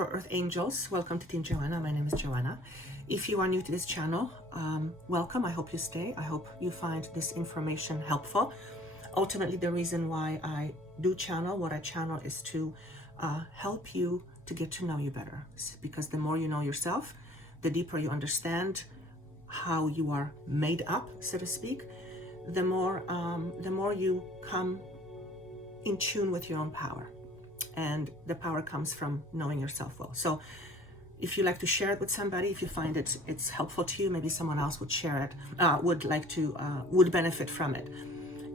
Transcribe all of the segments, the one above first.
for Earth Angels. Welcome to Team Joanna. My name is Joanna. If you are new to this channel, welcome. I hope you stay. I hope you find this information helpful. Ultimately, the reason why I do channel what I channel is to help you to get to know you better. Because the more you know yourself, the deeper you understand how you are made up, so to speak, the more you come in tune with your own power. And the power comes from knowing yourself well. So if you like to share it with somebody, if you find it's helpful to you, maybe someone else would share it, would benefit from it.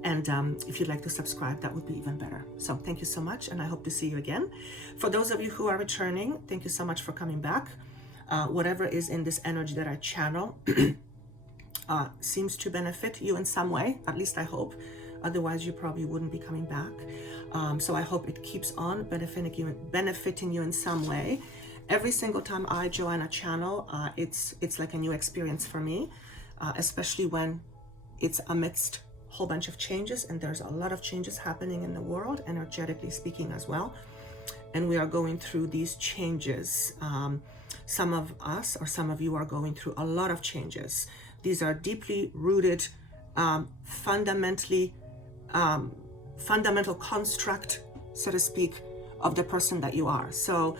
And if you'd like to subscribe, that would be even better. So thank you so much, and I hope to see you again. For those of you who are returning, thank you so much for coming back. Whatever is in this energy that I channel seems to benefit you in some way, at least I hope. Otherwise, you probably wouldn't be coming back. So I hope it keeps on benefiting you in some way. Every single time I, Joanna, channel, it's like a new experience for me, especially when it's amidst a whole bunch of changes, and there's a lot of changes happening in the world, energetically speaking as well. And we are going through these changes. Some of us, or some of you, are going through a lot of changes. These are deeply rooted, fundamental construct, so to speak, of the person that you are. So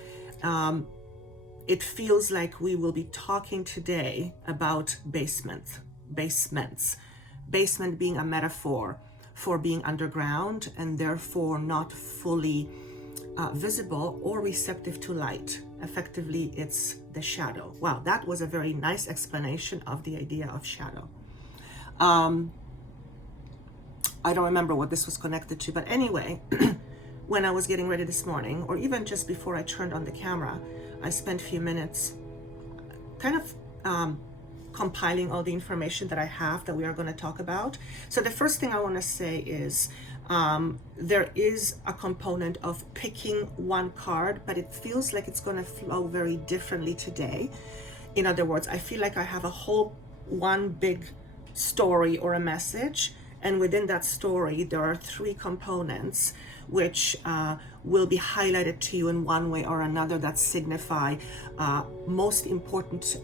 it feels like we will be talking today about basements. Basement being a metaphor for being underground and therefore not fully visible or receptive to light. Effectively, it's the shadow. Wow, that was a very nice explanation of the idea of shadow. I don't remember what this was connected to, but anyway, when I was getting ready this morning, or even just before I turned on the camera, I spent a few minutes kind of compiling all the information that I have that we are going to talk about. So the first thing I want to say is there is a component of picking one card, but it feels like it's going to flow very differently today. In other words, I feel like I have a whole one big story or a message, and within that story there are three components which will be highlighted to you in one way or another that signify most important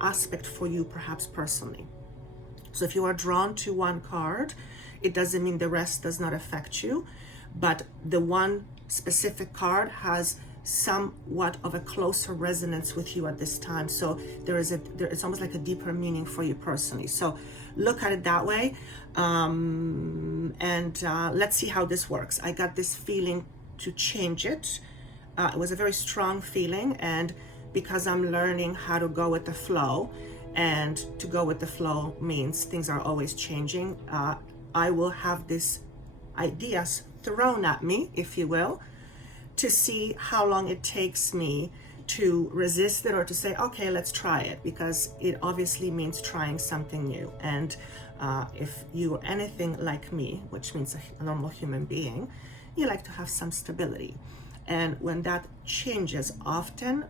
aspect for you, perhaps personally. So if you are drawn to one card, it doesn't mean the rest does not affect you, but the one specific card has somewhat of a closer resonance with you at this time. So it's almost like a deeper meaning for you personally. So look at it that way, and let's see how this works. I got this feeling to change it. It was a very strong feeling, and because I'm learning how to go with the flow, and to go with the flow means things are always changing, I will have these ideas thrown at me, if you will, to see how long it takes me to resist it or to say, okay, let's try it, because it obviously means trying something new. And if you are anything like me, which means a normal human being, you like to have some stability. And when that changes often,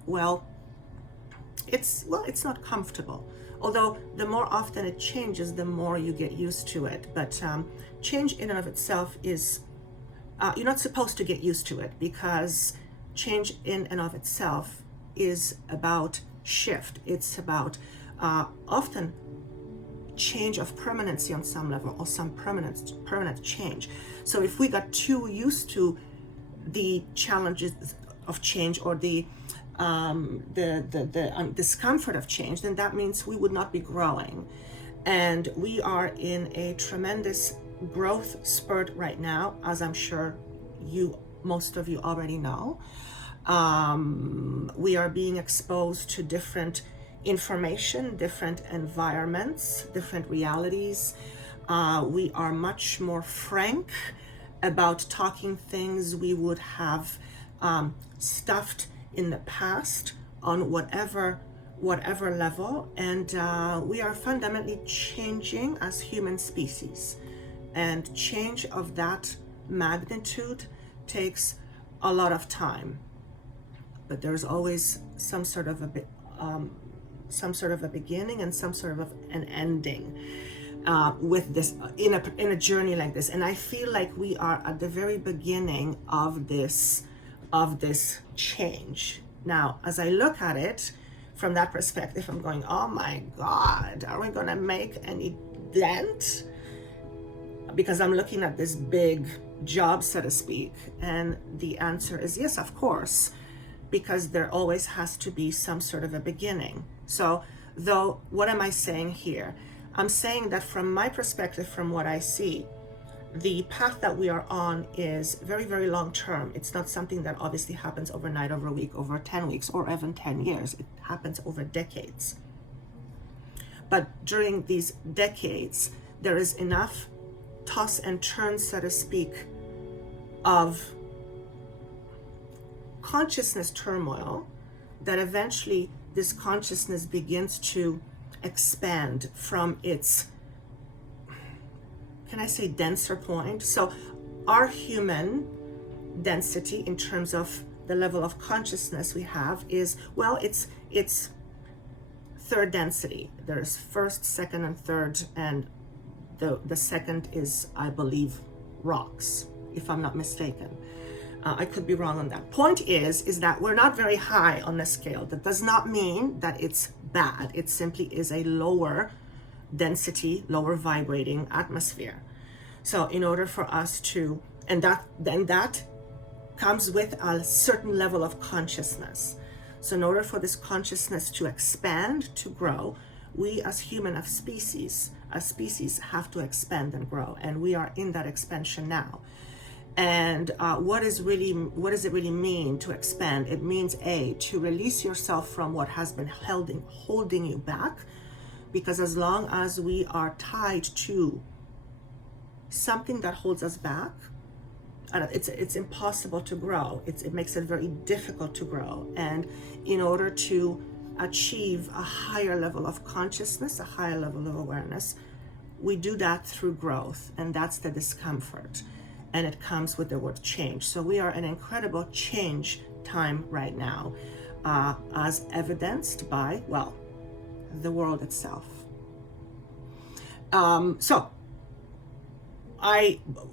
it's not comfortable. Although the more often it changes, the more you get used to it. But change in and of itself is, you're not supposed to get used to it, because change in and of itself is about shift. It's about often change of permanency on some level, or some permanent change. So if we got too used to the challenges of change, or the discomfort of change, then that means we would not be growing. And we are in a tremendous growth spurt right now, as I'm sure most of you already know. We are being exposed to different information, different environments, different realities. We are much more frank about talking things we would have stuffed in the past on whatever level, and we are fundamentally changing as human species. And change of that magnitude takes a lot of time, but there's always some sort of a beginning and some sort of an ending with this in a journey like this. And I feel like we are at the very beginning of this change. Now, as I look at it from that perspective, I'm going, oh my God, are we going to make any dent? Because I'm looking at this big job, so to speak. And the answer is yes, of course, because there always has to be some sort of a beginning. So, though, what am I saying here? I'm saying that from my perspective, from what I see, the path that we are on is very, very long term. It's not something that obviously happens overnight, over a week, over 10 weeks, or even 10 years. It happens over decades. But during these decades, there is enough toss and turn, so to speak, of consciousness turmoil that eventually this consciousness begins to expand from its, can I say, denser point? So our human density in terms of the level of consciousness we have is, well, it's third density. There's first, second, and third, and the second is, I believe, rocks, if I'm not mistaken. I could be wrong on that. Point is that we're not very high on the scale. That does not mean that it's bad. It simply is a lower density, lower vibrating atmosphere. So in order for us to, and that comes with a certain level of consciousness. So in order for this consciousness to expand, to grow, we as species have to expand and grow, and we are in that expansion now. And what does it really mean to expand? It means to release yourself from what has been holding you back, because as long as we are tied to something that holds us back, it's impossible to grow. It makes it very difficult to grow. And in order to achieve a higher level of consciousness, a higher level of awareness, we do that through growth, and that's the discomfort. And it comes with the word change. So we are in an incredible change time right now, as evidenced by, well, the world itself. So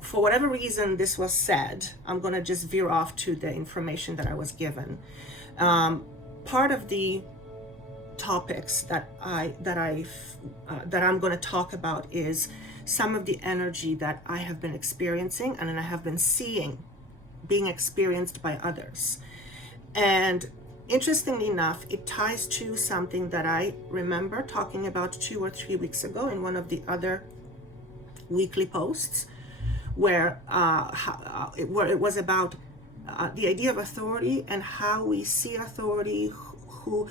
for whatever reason this was said, I'm going to just veer off to the information that I was given. Part of the topics that I'm going to talk about is some of the energy that I have been experiencing and I have been seeing being experienced by others. And interestingly enough, it ties to something that I remember talking about 2 or 3 weeks ago in one of the other weekly posts, where it was about the idea of authority and how we see authority, who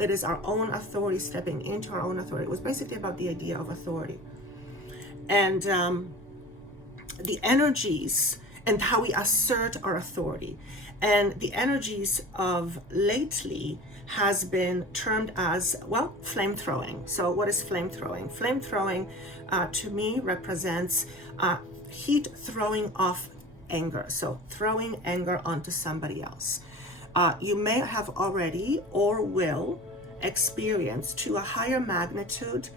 it is our own authority stepping into our own authority. It was basically about the idea of authority. And the energies and how we assert our authority. And the energies of lately has been termed as, well, flame throwing. So what is flame throwing? Flame throwing to me represents heat throwing off anger. So throwing anger onto somebody else. You may have already or will experience to a higher magnitude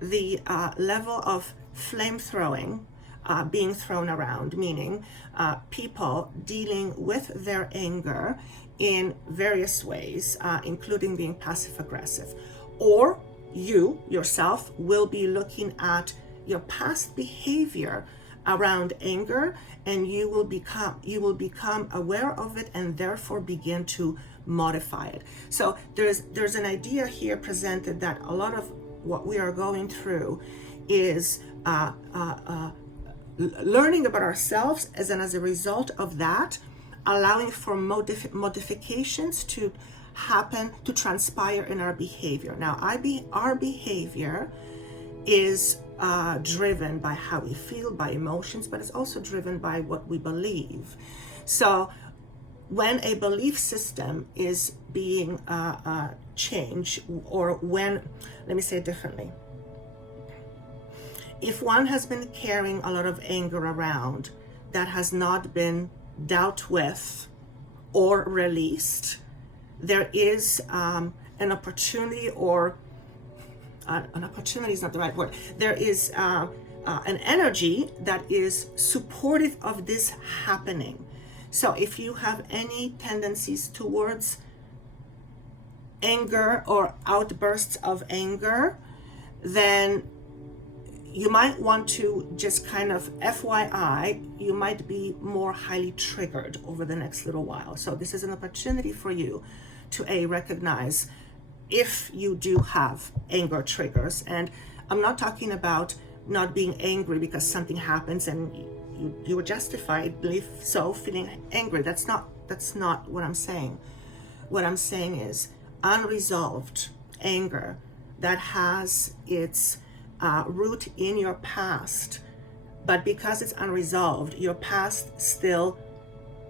the level of flame throwing being thrown around, meaning people dealing with their anger in various ways, including being passive aggressive. Or you yourself will be looking at your past behavior around anger, and you will become aware of it and therefore begin to modify it. So there's an idea here presented that a lot of what we are going through is learning about ourselves, and as a result of that, allowing for modifications to happen, to transpire in our behavior. Now, our behavior is driven by how we feel, by emotions, but it's also driven by what we believe. So when a belief system is being changed, or when, let me say it differently, if one has been carrying a lot of anger around that has not been dealt with or released, there is an opportunity, or an opportunity is not the right word. There is an energy that is supportive of this happening. So if you have any tendencies towards anger or outbursts of anger, then you might want to just kind of FYI, you might be more highly triggered over the next little while. So this is an opportunity for you to recognize if you do have anger triggers. And I'm not talking about not being angry because something happens and you were justified, believe so, feeling angry. That's not what I'm saying. What I'm saying is unresolved anger that has its root in your past, but because it's unresolved, your past still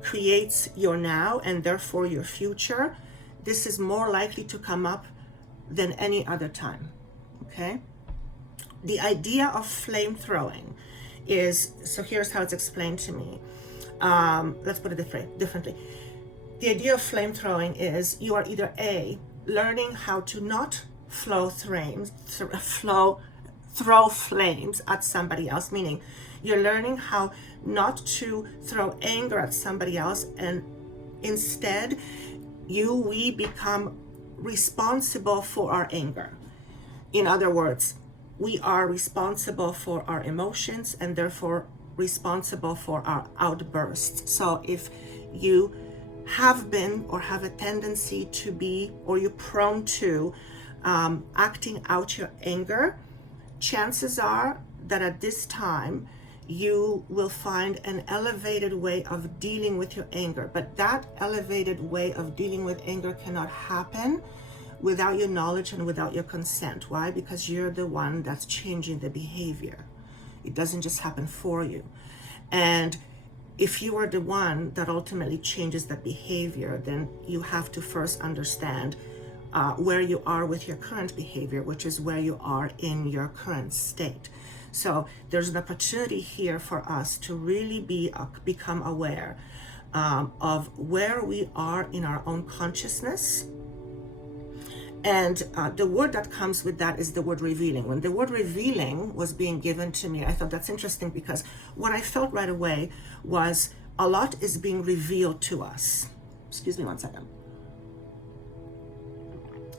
creates your now and therefore your future. This is more likely to come up than any other time, okay? The idea of flame throwing is, so here's how it's explained to me. Let's put it differently. The idea of flame throwing is you are either A, learning how to not throw flames at somebody else, meaning you're learning how not to throw anger at somebody else, and instead we become responsible for our anger. In other words, we are responsible for our emotions and therefore responsible for our outbursts. So if you have been or have a tendency to be, or you're prone to acting out your anger, chances are that at this time you will find an elevated way of dealing with your anger. But that elevated way of dealing with anger cannot happen without your knowledge and without your consent. Why? Because you're the one that's changing the behavior. It doesn't just happen for you. And if you are the one that ultimately changes that behavior, then you have to first understand where you are with your current behavior, which is where you are in your current state. So there's an opportunity here for us to really become aware of where we are in our own consciousness. And the word that comes with that is the word revealing. When the word revealing was being given to me, I thought that's interesting, because what I felt right away was a lot is being revealed to us. Excuse me one second.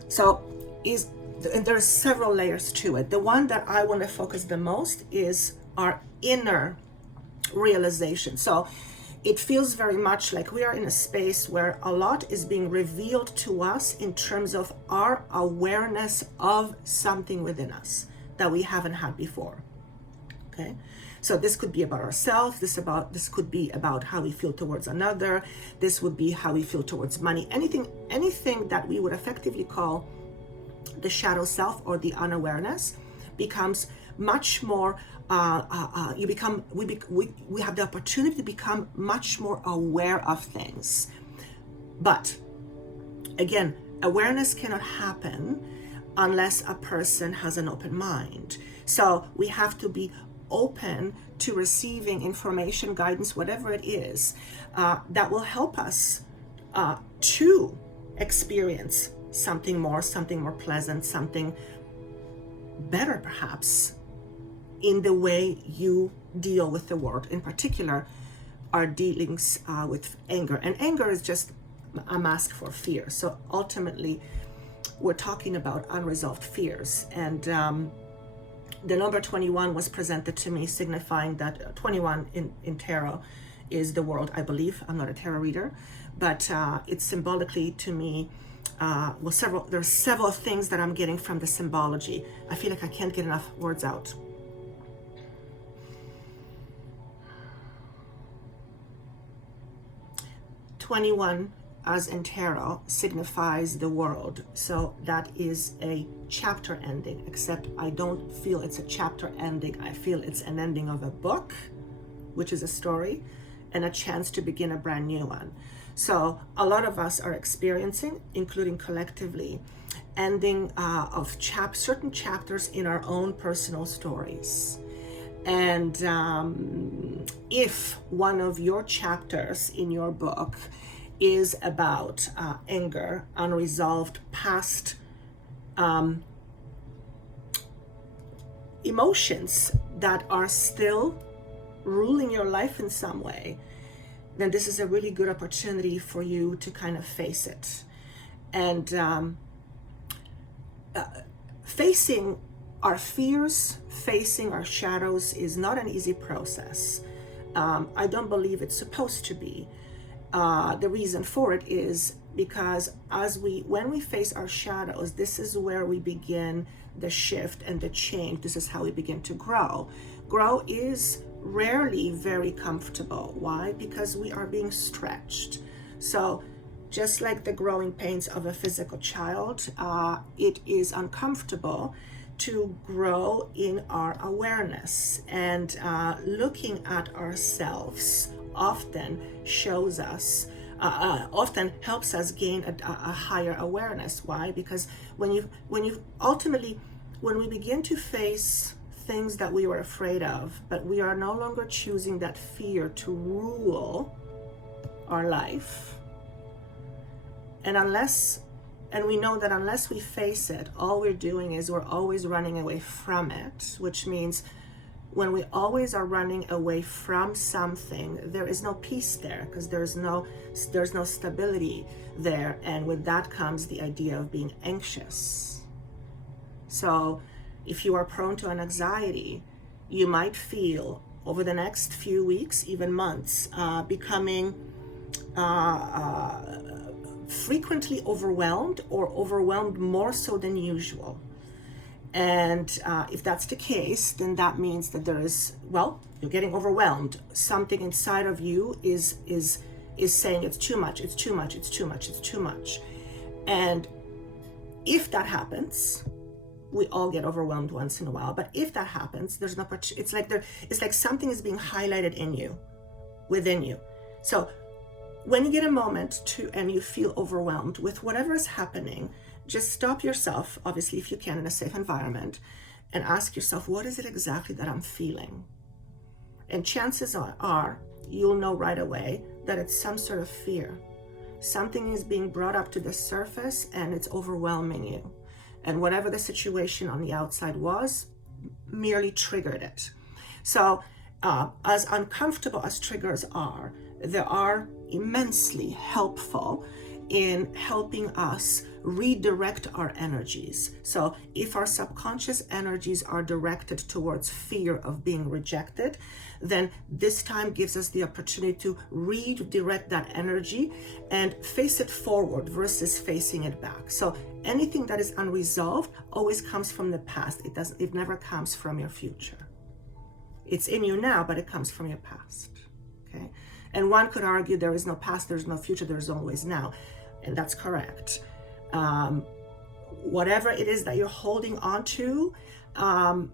So there are several layers to it. The one that I want to focus the most is our inner realization. So it feels very much like we are in a space where a lot is being revealed to us in terms of our awareness of something within us that we haven't had before. Okay, so this could be about ourselves. This could be about how we feel towards another. This would be how we feel towards money. Anything that we would effectively call the shadow self or the unawareness becomes much more. We have the opportunity to become much more aware of things. But again, awareness cannot happen unless a person has an open mind. So we have to be open to receiving information, guidance, whatever it is, that will help us to experience something more pleasant, something better perhaps, in the way you deal with the world, in particular our dealings with anger. And anger is just a mask for fear. So ultimately we're talking about unresolved fears. And the number 21 was presented to me, signifying that 21 in tarot is the world, I believe. I'm not a tarot reader, but it's symbolically to me, there are several things that I'm getting from the symbology. I feel like I can't get enough words out. 21, as in tarot, signifies the world. So that is a chapter ending, except I don't feel it's a chapter ending. I feel it's an ending of a book, which is a story, and a chance to begin a brand new one. So a lot of us are experiencing, including collectively, ending of certain chapters in our own personal stories. And if one of your chapters in your book is about anger, unresolved past emotions that are still ruling your life in some way, then this is a really good opportunity for you to kind of face it. And facing our fears, facing our shadows is not an easy process. I don't believe it's supposed to be. The reason for it is because when we face our shadows, this is where we begin the shift and the change. This is how we begin to grow. Grow is rarely very comfortable. Why? Because we are being stretched. So just like the growing pains of a physical child, it is uncomfortable to grow in our awareness. And looking at ourselves often shows us, often helps us gain a higher awareness. Why? Because when we begin to face things that we were afraid of, but we are no longer choosing that fear to rule our life, and we know that unless we face it, all we're doing is we're always running away from it, which means when we always are running away from something, there is no peace there, because there's no stability there. And with that comes the idea of being anxious. So if you are prone to an anxiety, you might feel over the next few weeks, even months, becoming frequently overwhelmed, or overwhelmed more so than usual. And if that's the case, then that means that you're getting overwhelmed. Something inside of you is saying it's too much, it's too much, it's too much, it's too much. And if that happens, we all get overwhelmed once in a while. But if that happens, it's like something is being highlighted in you, within you. So when you get a moment and you feel overwhelmed with whatever is happening, just stop yourself, obviously if you can in a safe environment, and ask yourself, what is it exactly that I'm feeling? And chances are you'll know right away that it's some sort of fear. Something is being brought up to the surface and it's overwhelming you. And whatever the situation on the outside was, merely triggered it. So as uncomfortable as triggers are, they are immensely helpful in helping us redirect our energies. So if our subconscious energies are directed towards fear of being rejected, then this time gives us the opportunity to redirect that energy and face it forward versus facing it back. So anything that is unresolved always comes from the past. It never comes from your future. It's in you now, but it comes from your past. Okay? And one could argue there is no past, there's no future, there's always now. And that's correct. Whatever it is that you're holding on to, I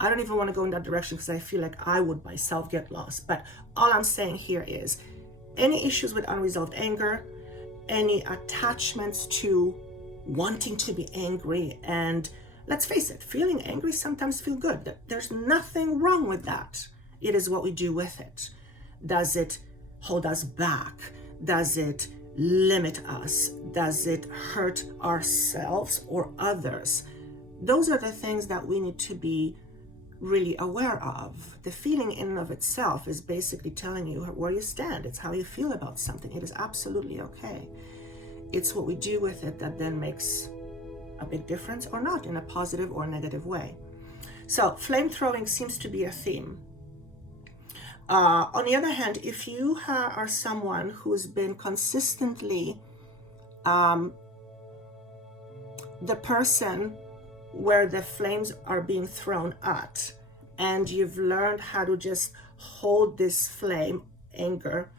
don't even want to go in that direction because I feel like I would myself get lost. But all I'm saying here is any issues with unresolved anger, any attachments to wanting to be angry, and let's face it, feeling angry sometimes feel good. There's nothing wrong with that. It is what we do with it. Does it hold us back? Does it limit us? Does it hurt ourselves or others? Those are the things that we need to be really aware of. The feeling in and of itself is basically telling you where you stand. It's how you feel about something. It is absolutely okay. It's what we do with it that then makes a big difference or not, in a positive or negative way. So flame throwing seems to be a theme. On the other hand, if you are someone who's been consistently the person where the flames are being thrown at, and you've learned how to just hold this flame, anger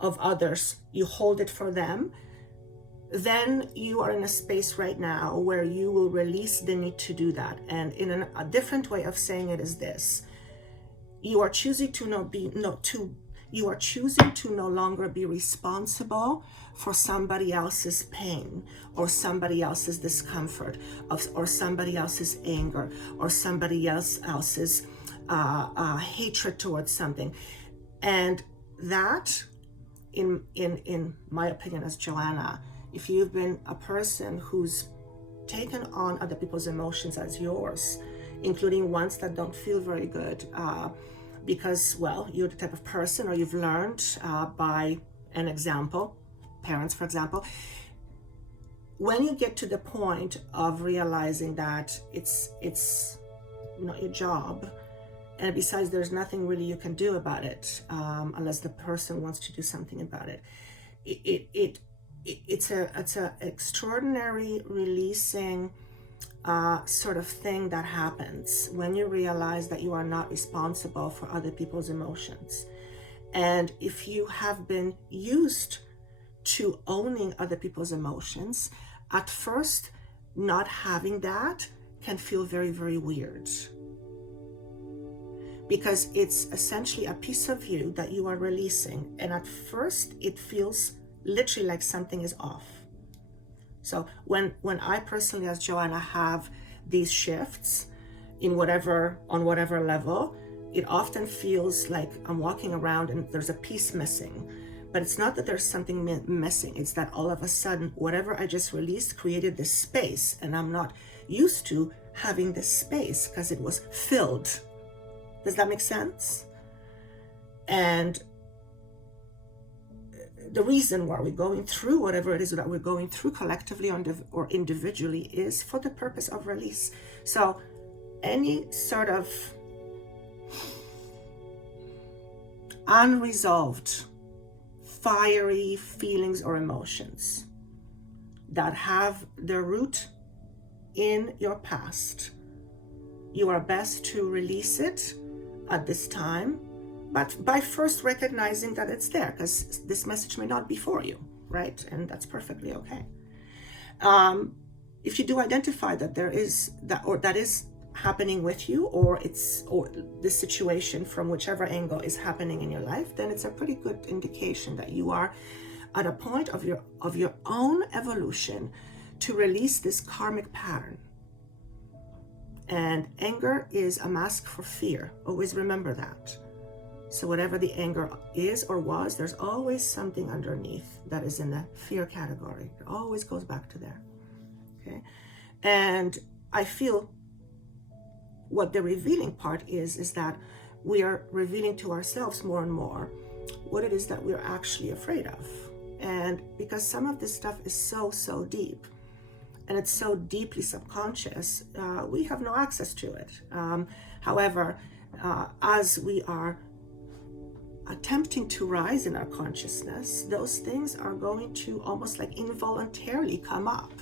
of others, you hold it for them, then you are in a space right now where you will release the need to do that. And in a different way of saying it is this: you are choosing to no longer be responsible for somebody else's pain or somebody else's discomfort or somebody else's anger or somebody else's hatred towards something. And that, in my opinion as Joanna, if you've been a person who's taken on other people's emotions as yours, including ones that don't feel very good, because, well, you're the type of person, or you've learned by an example, parents, for example, when you get to the point of realizing that it's not your job, and besides there's nothing really you can do about it, unless the person wants to do something about it, it's a extraordinary releasing sort of thing that happens when you realize that you are not responsible for other people's emotions. And if you have been used to owning other people's emotions, at first not having that can feel very, very weird, because it's essentially a piece of you that you are releasing, and at first it feels literally like something is off. So when I personally, as Joanna, have these shifts on whatever level, it often feels like I'm walking around and there's a piece missing. But it's not that there's something missing, it's that all of a sudden whatever I just released created this space, and I'm not used to having this space because it was filled. Does that make sense? And the reason why we're going through whatever it is that we're going through collectively or individually is for the purpose of release. So any sort of unresolved, fiery feelings or emotions that have their root in your past, you are best to release it at this time, but by first recognizing that it's there, because this message may not be for you, right? And that's perfectly okay. If you do identify that there is that is happening with you, or this situation from whichever angle is happening in your life, then it's a pretty good indication that you are at a point of your own evolution to release this karmic pattern. And anger is a mask for fear. Always remember that. So whatever the anger is or was, there's always something underneath that is in the fear category. It always goes back to there. Okay. And I feel what the revealing part is that we are revealing to ourselves more and more what it is that we're actually afraid of. And because some of this stuff is so deep, and it's so deeply subconscious, we have no access to it. However, as we are attempting to rise in our consciousness, those things are going to almost like involuntarily come up.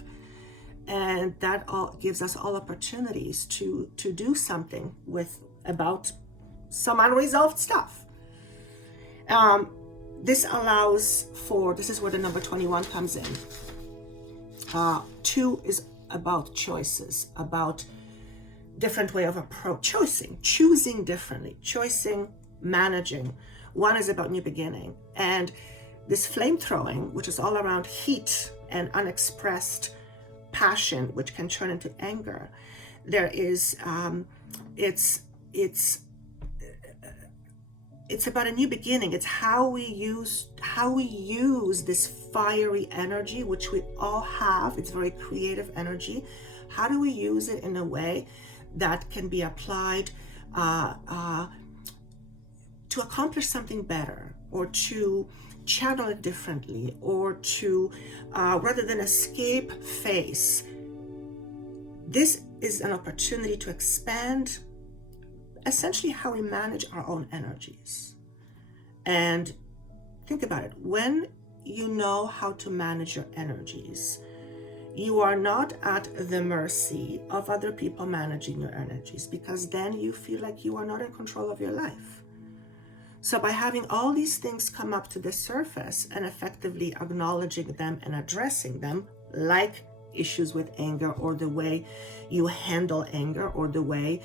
And that all gives us all opportunities to do something about some unresolved stuff. This is where the number 21 comes in. 2 is about choices, about different way of approach, choosing differently, managing. 1 is about new beginning. And this flame throwing, which is all around heat and unexpressed passion, which can turn into anger. There is, it's about a new beginning. It's how we use this fiery energy, which we all have. It's very creative energy. How do we use it in a way that can be applied to accomplish something better, or to channel it differently, or to rather than escape, face? This is an opportunity to expand essentially how we manage our own energies. And think about it. When you know how to manage your energies, you are not at the mercy of other people managing your energies, because then you feel like you are not in control of your life. So by having all these things come up to the surface and effectively acknowledging them and addressing them, like issues with anger, or the way you handle anger, or the way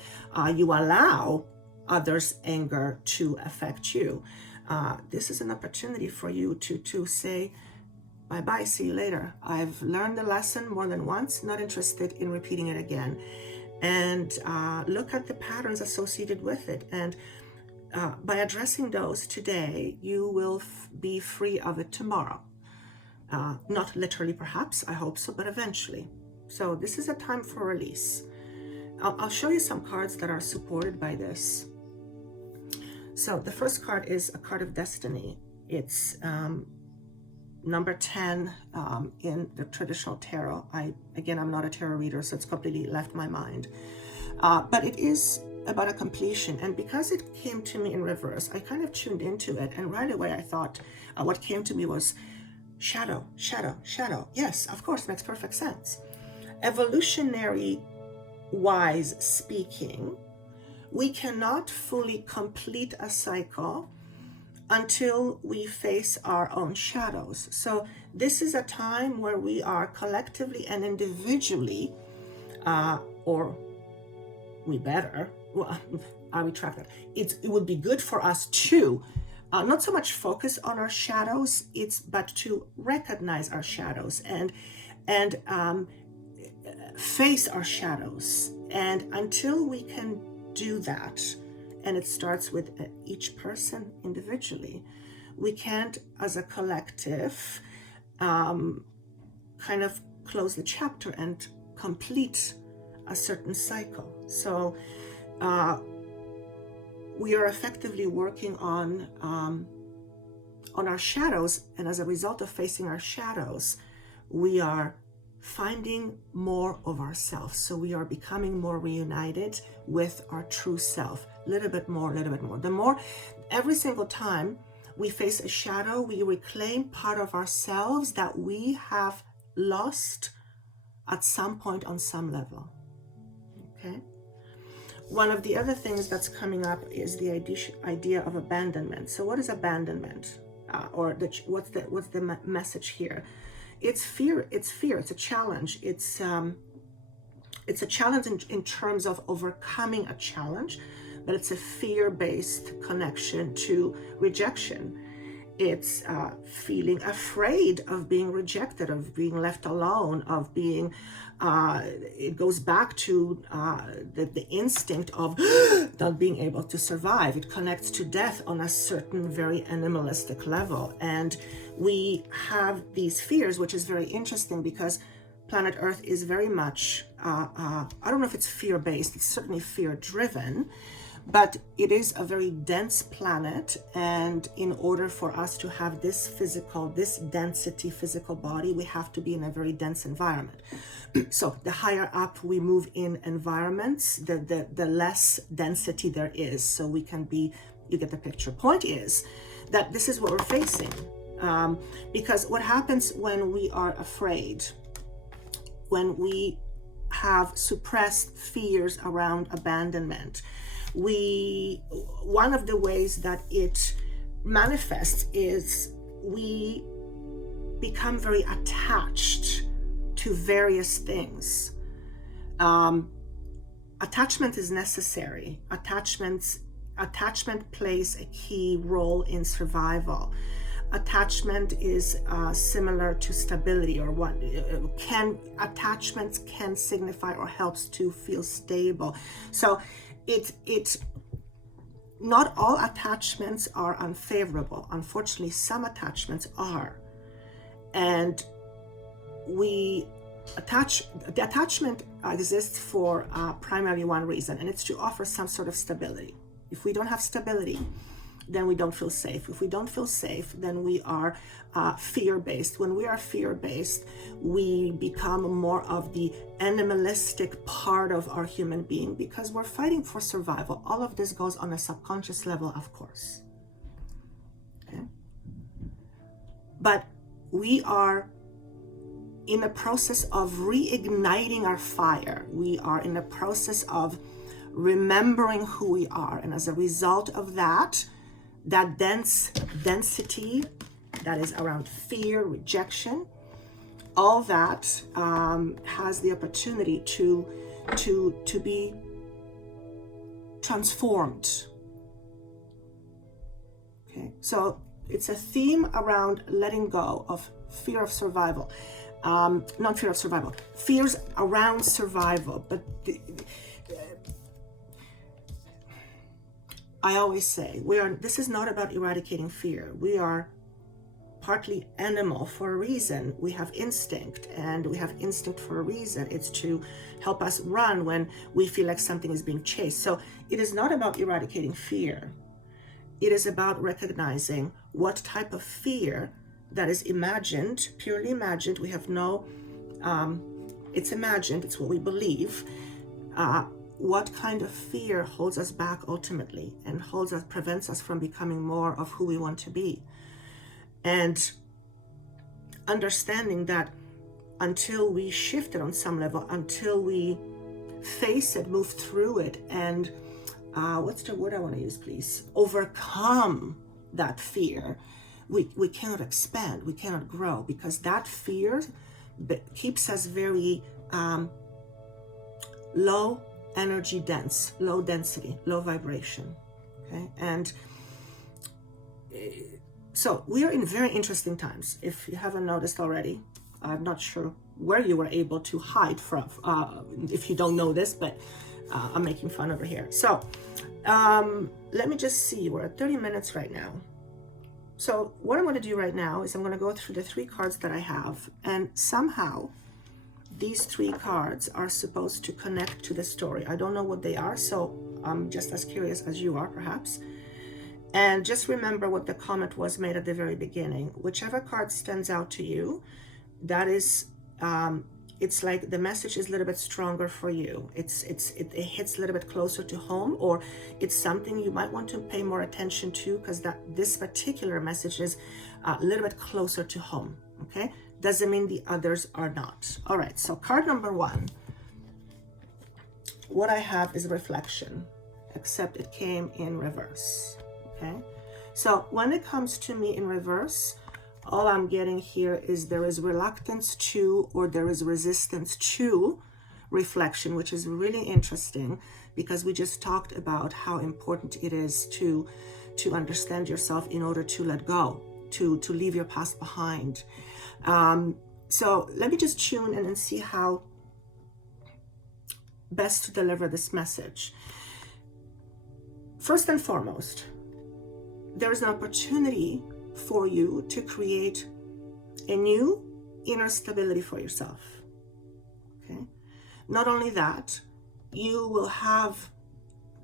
you allow others' anger to affect you, this is an opportunity for you to say, bye-bye, see you later. I've learned the lesson more than once, not interested in repeating it again. And look at the patterns associated with it. And by addressing those today, you will be free of it tomorrow. Not literally, perhaps, I hope so, but eventually. So this is a time for release. I'll show you some cards that are supported by this. So the first card is a card of destiny. It's number 10 in the traditional tarot. I'm not a tarot reader, so it's completely left my mind. But it is about a completion. And because it came to me in reverse, I kind of tuned into it. And right away I thought, what came to me was shadow, shadow, shadow. Yes, of course, makes perfect sense. Evolutionary wise speaking, we cannot fully complete a cycle until we face our own shadows. So this is a time where we are collectively and individually, or we better, well, I retract that. It would be good for us to not so much focus on our shadows, but to recognize our shadows and face our shadows. And until we can do that, and it starts with each person individually, we can't, as a collective, kind of close the chapter and complete a certain cycle. So we are effectively working on our shadows, and as a result of facing our shadows, we are finding more of ourselves. So we are becoming more reunited with our true self. Little bit more. The more, every single time we face a shadow, we reclaim part of ourselves that we have lost at some point on some level. Okay. One of the other things that's coming up is the idea of abandonment. So what is abandonment? What's the message here? It's fear. It's a challenge. It's a challenge in terms of overcoming a challenge, but it's a fear-based connection to rejection. It's feeling afraid of being rejected, of being left alone, of being, it goes back to the instinct of not being able to survive. It connects to death on a certain very animalistic level. And we have these fears, which is very interesting because planet Earth is very much, I don't know if it's fear-based, it's certainly fear-driven, but it is a very dense planet, and in order for us to have this density physical body, we have to be in a very dense environment. So the higher up we move in environments, the less density there is. So we can be, you get the picture. Point is that this is what we're facing. Because what happens when we are afraid, when we have suppressed fears around abandonment, one of the ways that it manifests is we become very attached to various things. Attachment is necessary. Attachment plays a key role in survival. Attachment is similar to stability, or what attachments can signify or helps to feel stable. So not all attachments are unfavorable. Unfortunately, some attachments are. And the attachment exists for primarily one reason, and it's to offer some sort of stability. If we don't have stability, then we don't feel safe. If we don't feel safe, then we are fear-based. When we are fear-based, we become more of the animalistic part of our human being because we're fighting for survival. All of this goes on a subconscious level, of course. Okay? But we are in the process of reigniting our fire. We are in the process of remembering who we are. And as a result of that density that is around fear, rejection, all that has the opportunity to be transformed. Okay, so it's a theme around letting go of fear of survival. Not fear of survival, fears around survival. But I always say, this is not about eradicating fear. We are partly animal for a reason. We have instinct, and we have instinct for a reason. It's to help us run when we feel like something is being chased. So it is not about eradicating fear. It is about recognizing what type of fear that is imagined, purely imagined. We have no, it's imagined, it's what we believe. What kind of fear holds us back ultimately and prevents us from becoming more of who we want to be? And understanding that until we shift it on some level, until we face it, move through it, and what's the word I want to use, please? Overcome that fear, we cannot expand, we cannot grow, because that fear keeps us very low energy dense, low density, low vibration. Okay, and so we are in very interesting times. If you haven't noticed already, I'm not sure where you were able to hide from, if you don't know this, but I'm making fun over here. So let me just see, we're at 30 minutes right now. So what I'm going to do right now is I'm going to go through the 3 cards that I have, and somehow these 3 cards are supposed to connect to the story. I don't know what they are, so I'm just as curious as you are, perhaps. And just remember what the comment was made at the very beginning. Whichever card stands out to you, that is, it's like the message is a little bit stronger for you. It hits a little bit closer to home, or it's something you might want to pay more attention to, because this particular message is a little bit closer to home. Okay, doesn't mean the others are not. All right, so card number 1, what I have is reflection, except it came in reverse. Okay, so when it comes to me in reverse, all I'm getting here is there is reluctance to, or there is resistance to reflection, which is really interesting, because we just talked about how important it is to understand yourself in order to let go, to leave your past behind. So let me just tune in and see how best to deliver this message. First and foremost, there is an opportunity for you to create a new inner stability for yourself. Okay. Not only that, you will have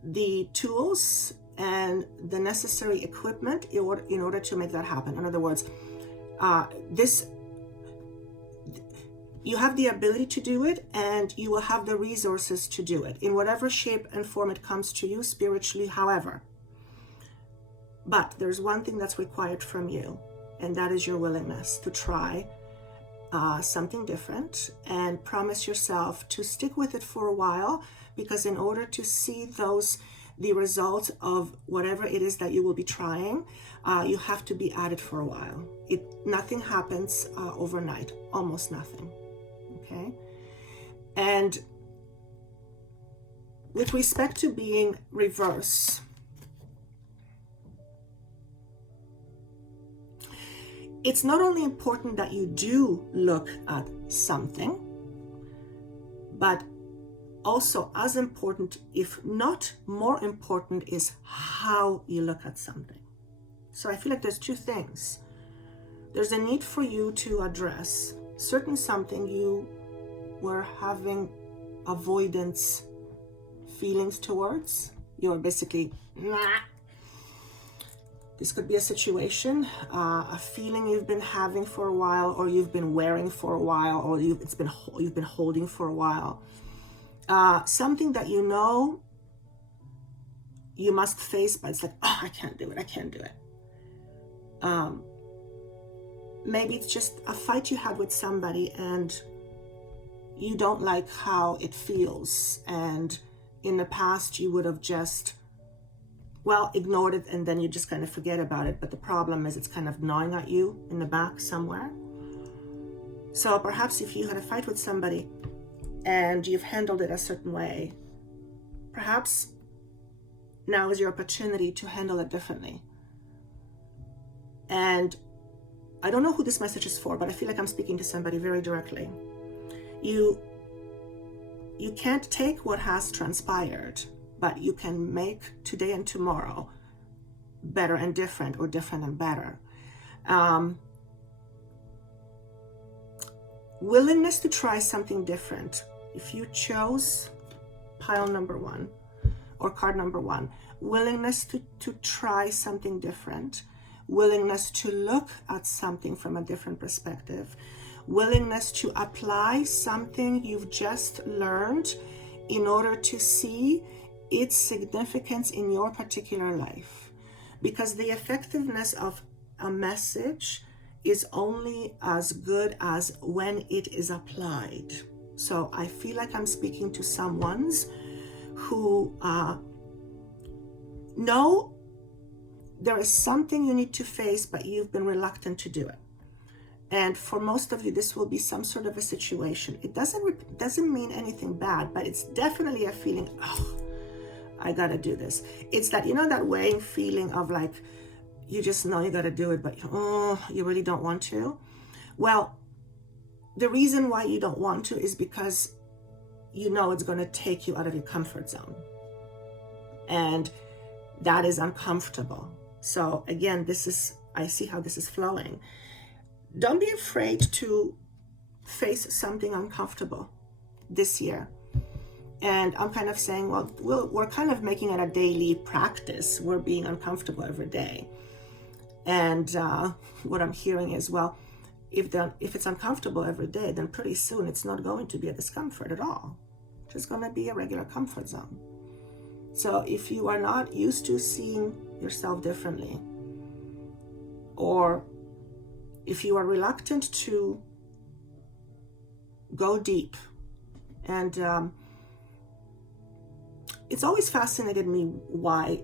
the tools and the necessary equipment in order to make that happen. In other words, you have the ability to do it, and you will have the resources to do it in whatever shape and form it comes to you spiritually, however. But there's one thing that's required from you, and that is your willingness to try something different, and promise yourself to stick with it for a while, because in order to see the results of whatever it is that you will be trying, you have to be at it for a while. Nothing happens overnight, almost nothing. Okay? And with respect to being reverse, it's not only important that you do look at something, but also as important, if not more important, is how you look at something. So I feel like there's 2 things. There's a need for you to address something you were having avoidance feelings towards. You're basically, nah. This could be a situation, a feeling you've been having for a while, or you've been wearing for a while, or you've been holding for a while. Something that you know you must face, but it's like, oh, I can't do it. Maybe it's just a fight you had with somebody, and you don't like how it feels, and in the past you would have just ignored it, and then you just kind of forget about it. But the problem is it's kind of gnawing at you in the back somewhere. So perhaps if you had a fight with somebody and you've handled it a certain way, perhaps now is your opportunity to handle it differently. And I don't know who this message is for, but I feel like I'm speaking to somebody very directly. You can't take what has transpired, but you can make today and tomorrow better and different, or different and better. Willingness to try something different. If you chose pile number 1 or card number 1, willingness to try something different willingness to look at something from a different perspective, willingness to apply something you've just learned in order to see its significance in your particular life. Because the effectiveness of a message is only as good as when it is applied. So I feel like I'm speaking to someones who know there is something you need to face, but you've been reluctant to do it. And for most of you, this will be some sort of a situation. It doesn't mean anything bad, but it's definitely a feeling, oh, I gotta do this. It's that, you know, that weighing feeling of like, you just know you gotta do it, but you really don't want to. Well, the reason why you don't want to is because you know it's gonna take you out of your comfort zone. And that is uncomfortable. So again, I see how this is flowing. Don't be afraid to face something uncomfortable this year. And I'm kind of saying, well, we're kind of making it a daily practice. We're being uncomfortable every day. And what I'm hearing is, well, if it's uncomfortable every day, then pretty soon it's not going to be a discomfort at all. It's just going to be a regular comfort zone. So if you are not used to seeing yourself differently, or if you are reluctant to go deep, and it's always fascinated me why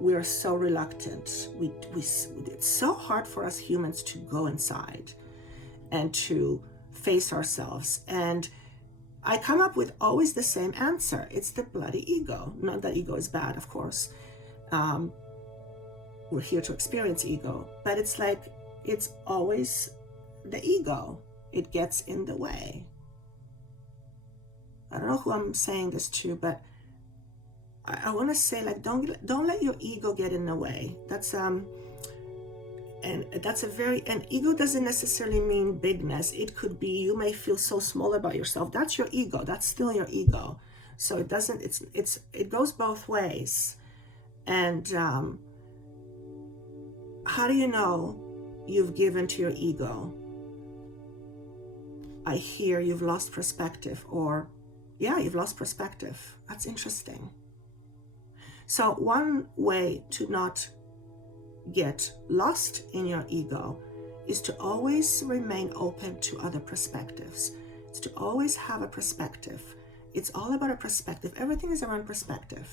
we are so reluctant. It's so hard for us humans to go inside and to face ourselves. And I come up with always the same answer. It's the bloody ego. Not that ego is bad, of course. We're here to experience ego, but it's like, it's always the ego. It gets in the way. I don't know who I'm saying this to, but I want to say, like, don't let your ego get in the way. And ego doesn't necessarily mean bigness. It could be, you may feel so small about yourself. That's your ego. That's still your ego. So it goes both ways. And how do you know you've given to your ego? I hear you've lost perspective, or you've lost perspective. That's interesting. So one way to not get lost in your ego is to always remain open to other perspectives. It's to always have a perspective. It's all about a perspective. Everything is around perspective.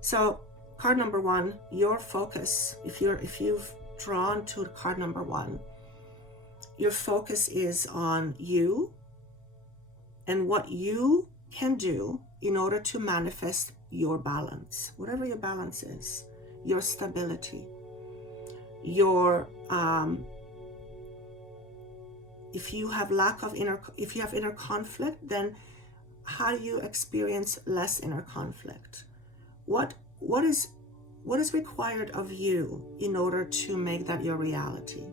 So card number one, your focus, if you've drawn to card number one, your focus is on you and what you can do in order to manifest your balance, whatever your balance is, your stability, your if you have inner conflict, then how do you experience less inner conflict? What is required of you in order to make that your reality?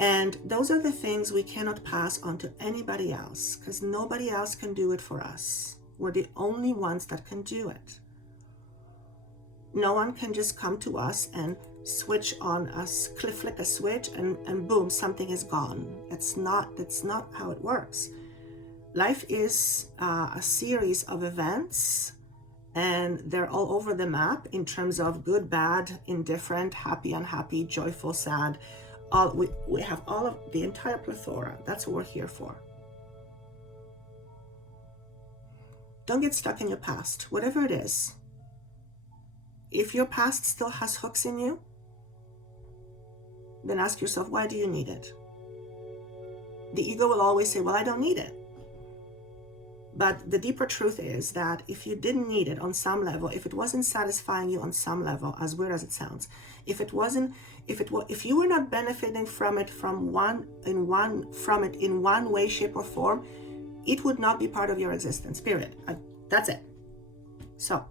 And those are the things we cannot pass on to anybody else, because nobody else can do it for us. We're the only ones that can do it. No one can just come to us and switch on us, flick a switch, and boom, something is gone. That's not how it works. Life is a series of events, and they're all over the map in terms of good, bad, indifferent, happy, unhappy, joyful, sad. We have all of the entire plethora. That's what we're here for. Don't get stuck in your past, whatever it is. If your past still has hooks in you, then ask yourself, why do you need it? The ego will always say, well, I don't need it. But the deeper truth is that if you didn't need it on some level, if it wasn't satisfying you on some level, as weird as it sounds, if you were not benefiting from it in one way, shape, or form, it would not be part of your existence, period. That's it. So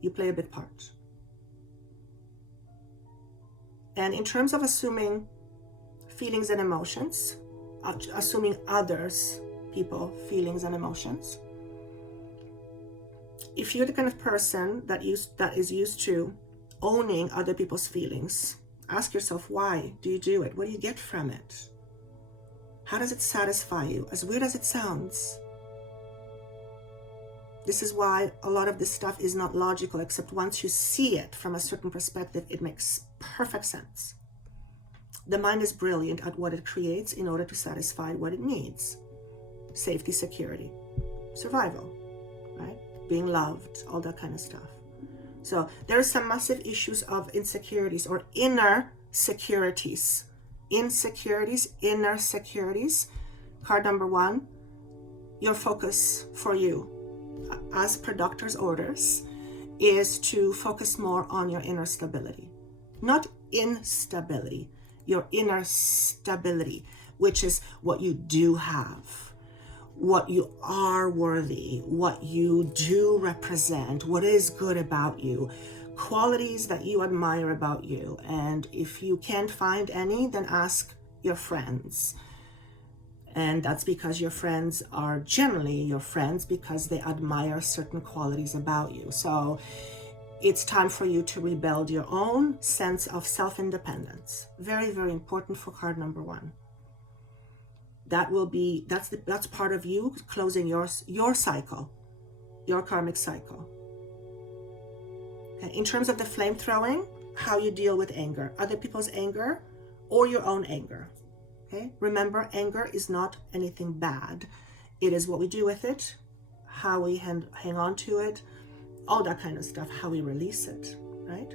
you play a big part. And in terms of assuming feelings and emotions, assuming others, people, feelings and emotions, if you're the kind of person that is used to owning other people's feelings. Ask yourself, why do you do it? What do you get from it? How does it satisfy you? As weird as it sounds. This is why a lot of this stuff is not logical, except once you see it from a certain perspective, it makes perfect sense. The mind is brilliant at what it creates in order to satisfy what it needs. Safety, security, survival, right? Being loved, all that kind of stuff. So there are some massive issues of insecurities or inner securities. Insecurities, inner securities. Card number 1, your focus for you, as per doctor's orders, is to focus more on your inner stability. Not instability, your inner stability, which is what you do have, what you are worthy, what you do represent, what is good about you, qualities that you admire about you. And if you can't find any, then ask your friends. And that's because your friends are generally your friends because they admire certain qualities about you. So it's time for you to rebuild your own sense of self-independence. Very, very important for card number 1. That's part of you closing your cycle, your karmic cycle. Okay. In terms of the flame throwing, how you deal with anger, other people's anger or your own anger. Okay. Remember, anger is not anything bad. It is what we do with it, how we hang on to it, all that kind of stuff, how we release it, right?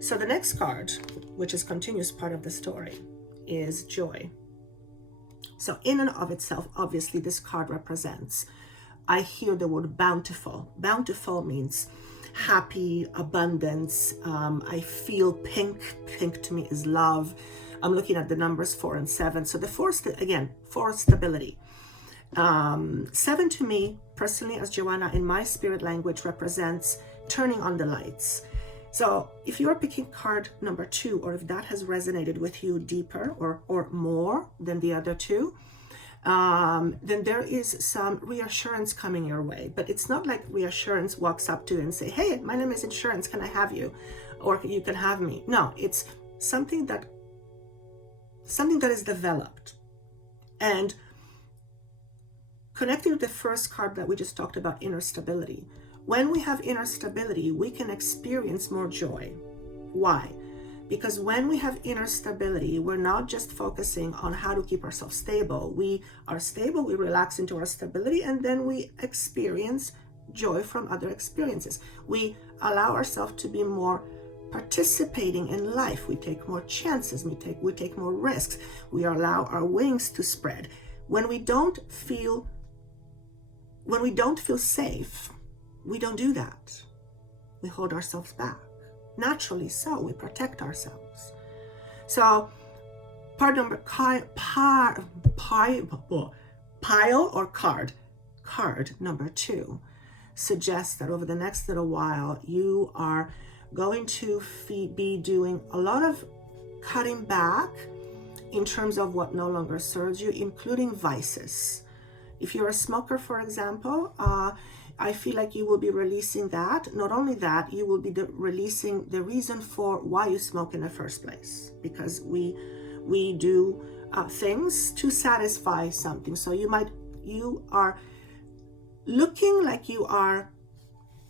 So the next card, which is continuous part of the story, is joy. So in and of itself, obviously this card represents, I hear the word bountiful. Bountiful means happy, abundance. I feel pink. Pink to me is love. I'm looking at the numbers 4 and 7. So the 4, again, 4 stability. 7 to me, personally, as Joanna, in my spirit language, represents turning on the lights. So if you're picking card number 2, or if that has resonated with you deeper or more than the other 2, then there is some reassurance coming your way. But it's not like reassurance walks up to you and say, hey, my name is Insurance, can I have you? Or you can have me. No, it's something that is developed. And connecting with the first card that we just talked about, inner stability. When we have inner stability, we can experience more joy. Why? Because when we have inner stability, we're not just focusing on how to keep ourselves stable. We are stable, we relax into our stability, and then we experience joy from other experiences. We allow ourselves to be more participating in life. We take more chances, we take more risks. We allow our wings to spread. When we don't feel safe, we don't do that. We hold ourselves back. Naturally so, we protect ourselves. So card number 2 suggests that over the next little while, you are going to be doing a lot of cutting back in terms of what no longer serves you, including vices. If you're a smoker, for example, I feel like you will be releasing that. Not only that, you will be releasing the reason for why you smoke in the first place, because we do things to satisfy something. So you are looking like you are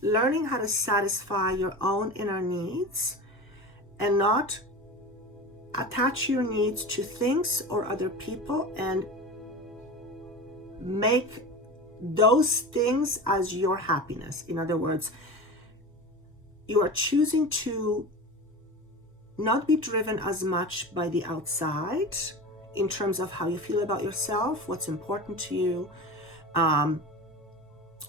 learning how to satisfy your own inner needs and not attach your needs to things or other people and make those things as your happiness. In other words, you are choosing to not be driven as much by the outside in terms of how you feel about yourself, what's important to you,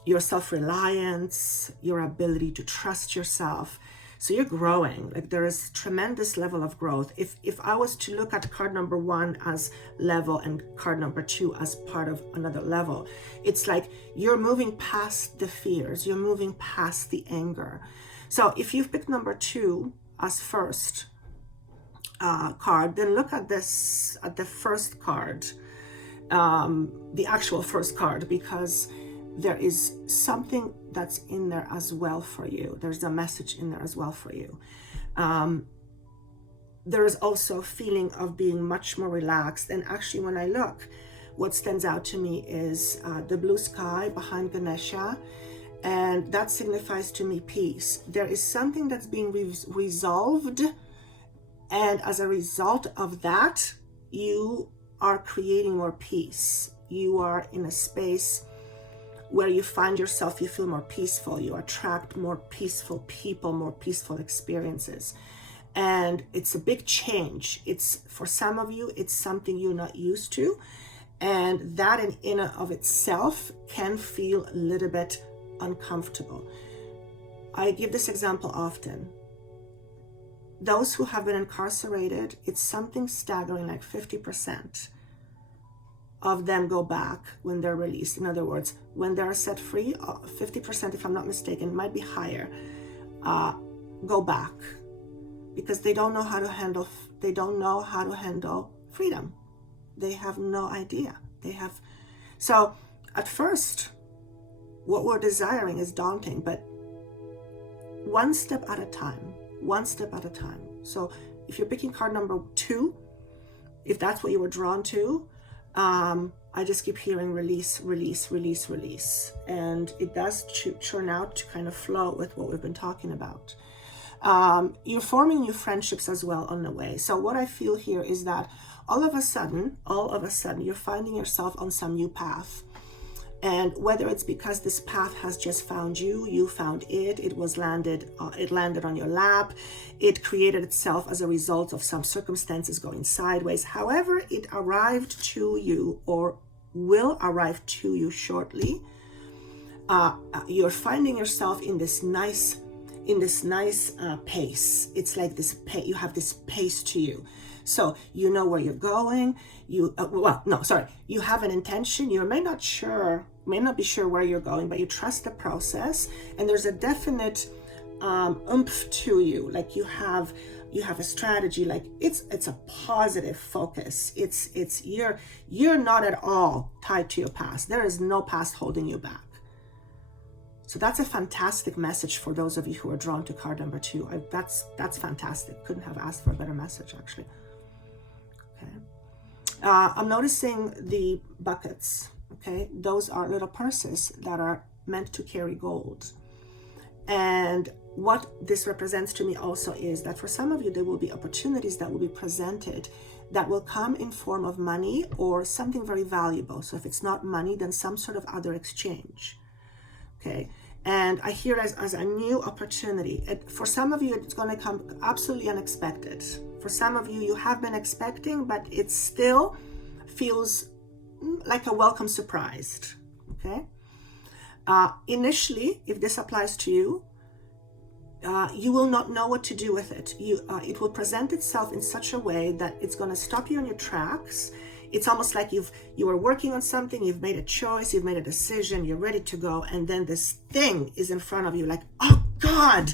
your self-reliance, your ability to trust yourself. So you're growing, like there is tremendous level of growth. If I was to look at card number 1 as level and card number 2 as part of another level, it's like you're moving past the fears, you're moving past the anger. So if you've picked number 2 as first card, then look at this, at the first card, the actual first card, because there is something that's in there as well for you. There's a message in there as well for you. There is also a feeling of being much more relaxed. And actually, when I look, what stands out to me is the blue sky behind Ganesha, and that signifies to me peace. There is something that's being resolved, and as a result of that, you are creating more peace. You are in a space where you find yourself, you feel more peaceful, you attract more peaceful people, more peaceful experiences. And it's a big change. It's, for some of you, it's something you're not used to. And that in and of itself can feel a little bit uncomfortable. I give this example often. Those who have been incarcerated, it's something staggering, like 50% of them go back when they're released. In other words, when they're set free, 50%, if I'm not mistaken, might be higher, go back. Because they don't know how to handle freedom. They have no idea. So at first, what we're desiring is daunting, but one step at a time. So if you're picking card number 2, if that's what you were drawn to, I just keep hearing release, release, release, release. And it does churn out to kind of flow with what we've been talking about. You're forming new friendships as well on the way. So what I feel here is that all of a sudden, you're finding yourself on some new path. And whether it's because this path has just found you, you found it, it landed on your lap, it created itself as a result of some circumstances going sideways. However, it arrived to you or will arrive to you shortly. You're finding yourself in this nice pace. It's like this you have this pace to you. So you know where you're going. You have an intention. You may not be sure where you're going, but you trust the process, and there's a definite oomph to you. Like you have a strategy. Like it's a positive focus. It's you're not at all tied to your past. There is no past holding you back. So that's a fantastic message for those of you who are drawn to card number 2. That's fantastic. Couldn't have asked for a better message, actually. Okay. I'm noticing the buckets. Okay, those are little purses that are meant to carry gold. And what this represents to me also is that for some of you, there will be opportunities that will be presented that will come in form of money or something very valuable. So if it's not money, then some sort of other exchange. Okay, and I hear it as a new opportunity. For some of you, it's going to come absolutely unexpected. For some of you, you have been expecting, but it still feels like a welcome surprise. Okay. Initially, if this applies to you, you will not know what to do with it. It will present itself in such a way that it's going to stop you in your tracks. It's almost like you are working on something, you've made a choice, you've made a decision, you're ready to go, and then this thing is in front of you, like, oh God,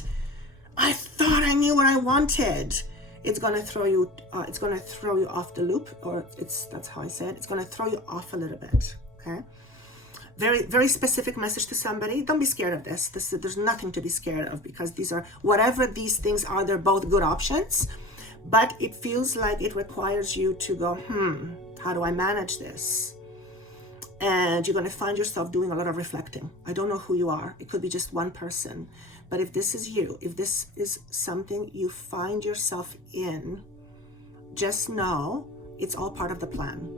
I thought I knew what I wanted. It's going to throw you. It's going to throw you off the loop, or that's how I say it. It's going to throw you off a little bit. Okay. Very, very specific message to somebody. Don't be scared of this. There's nothing to be scared of, because these are, whatever these things are, they're both good options. But it feels like it requires you to go, how do I manage this? And you're going to find yourself doing a lot of reflecting. I don't know who you are. It could be just one person. But if this is you, if this is something you find yourself in, just know it's all part of the plan.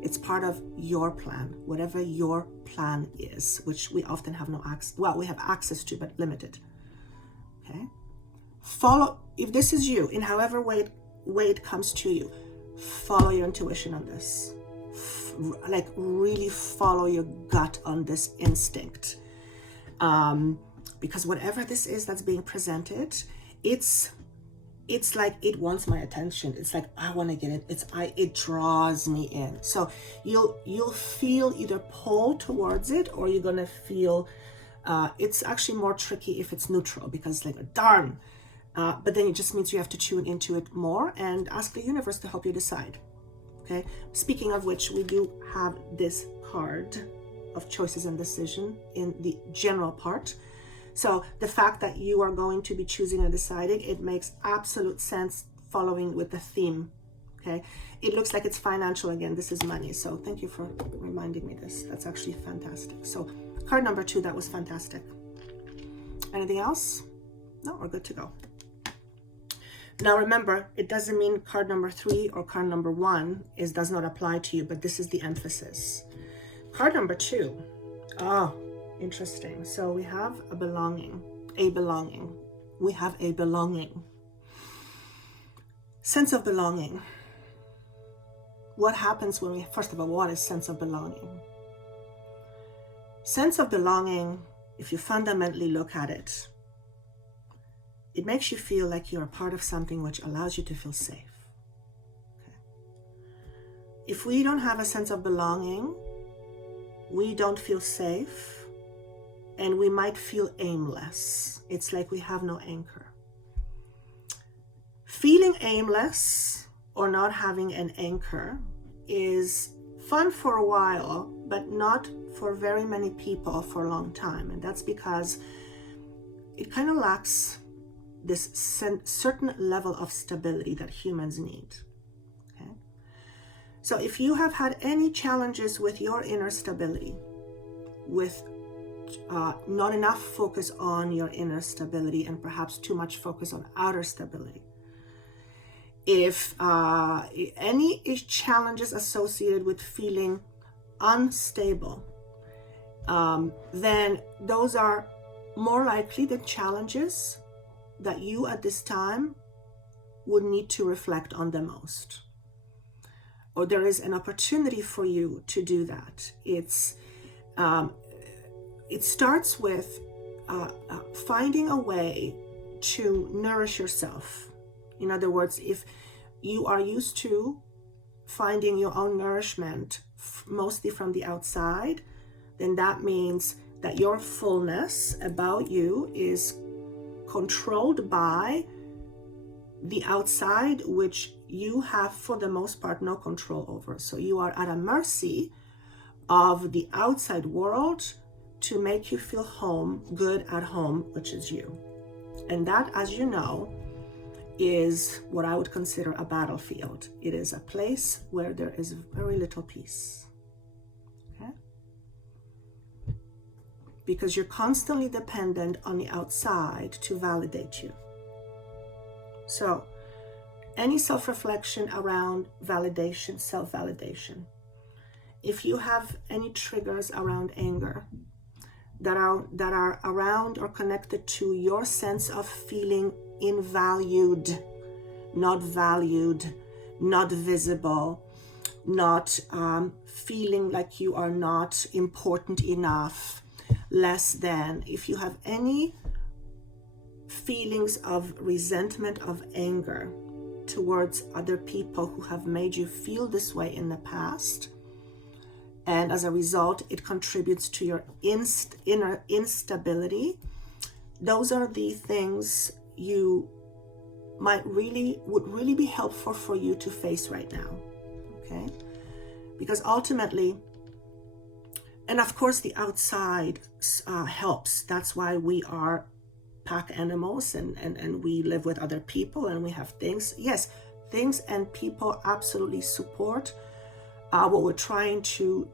It's part of your plan, whatever your plan is, which we often have no access. Well, we have access to, but limited. Okay. Follow, if this is you, in however way it comes to you, follow your intuition on this. Like really follow your gut on this instinct. Because whatever this is that's being presented, it's like it wants my attention. It's like I want to get it. It draws me in. So you'll feel either pull towards it, or you're gonna feel it's actually more tricky if it's neutral, because like darn. But then it just means you have to tune into it more and ask the universe to help you decide. Okay. Speaking of which, we do have this card of choices and decision in the general part. So the fact that you are going to be choosing and deciding, it makes absolute sense following with the theme. Okay, it looks like it's financial again. This is money. So thank you for reminding me this. That's actually fantastic. So card number 2, that was fantastic. Anything else? No, we're good to go. Now remember, it doesn't mean card number 3 or card number 1 does not apply to you, but this is the emphasis. Card number 2. Oh, interesting. So we have a belonging. We have a belonging. Sense of belonging. What happens when we, first of all, what is sense of belonging? Sense of belonging, if you fundamentally look at it, it makes you feel like you're a part of something which allows you to feel safe. Okay. If we don't have a sense of belonging, we don't feel safe, and we might feel aimless. It's like we have no anchor. Feeling aimless or not having an anchor is fun for a while, but not for very many people for a long time. And that's because it kind of lacks this certain level of stability that humans need. Okay? So if you have had any challenges with your inner stability, with not enough focus on your inner stability and perhaps too much focus on outer stability, if any challenges associated with feeling unstable, then those are more likely the challenges that you at this time would need to reflect on the most. Or there is an opportunity for you to do that. It starts with finding a way to nourish yourself. In other words, if you are used to finding your own nourishment mostly from the outside, then that means that your fullness about you is controlled by the outside, which you have for the most part no control over. So you are at a mercy of the outside world to make you feel good at home, which is you. And that, as you know, is what I would consider a battlefield. It is a place where there is very little peace. Okay? Because you're constantly dependent on the outside to validate you. So, any self-reflection around validation, self-validation. If you have any triggers around anger that are around or connected to your sense of feeling invalued, not valued, not visible, not feeling like you are not important enough, less than. If you have any feelings of resentment, of anger towards other people who have made you feel this way in the past, and as a result it contributes to your inner instability, those are the things you would really be helpful for you to face right now. Okay? Because ultimately, and of course the outside helps. That's why we are pack animals and we live with other people and we have things. Yes, things and people absolutely support what we're trying to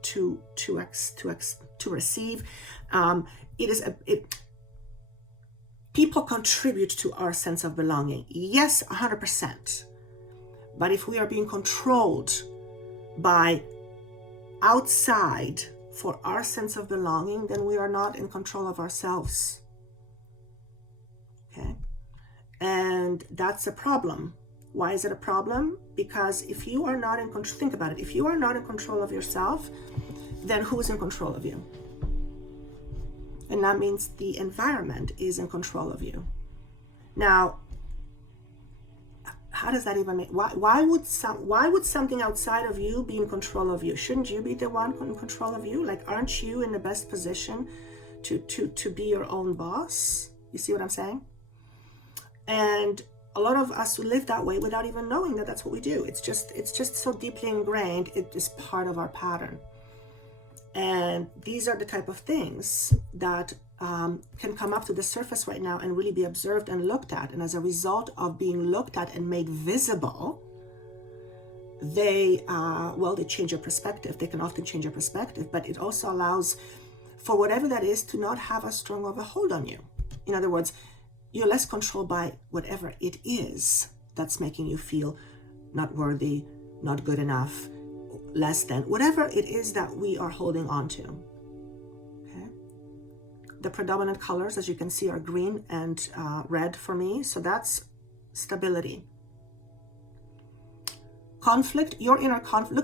receive. People contribute to our sense of belonging. Yes, 100%. But if we are being controlled by outside for our sense of belonging, then we are not in control of ourselves. Okay? And that's a problem. Why is it a problem? Because if you are not in control, think about it. If you are not in control of yourself, then who is in control of you? And that means the environment is in control of you. Now, how does that even make? Why would something outside of you be in control of you? Shouldn't you be the one in control of you? Like, aren't you in the best position to be your own boss? You see what I'm saying? And a lot of us live that way without even knowing that that's what we do. It's just so deeply ingrained. It is part of our pattern. And these are the type of things that can come up to the surface right now and really be observed and looked at. And as a result of being looked at and made visible, they change your perspective. They can often change your perspective, but it also allows for whatever that is to not have as strong of a hold on you. In other words, you're less controlled by whatever it is that's making you feel not worthy, not good enough, less than, whatever it is that we are holding on to. Okay. The predominant colors, as you can see, are green and red for me. So that's stability. Conflict, your inner conflict.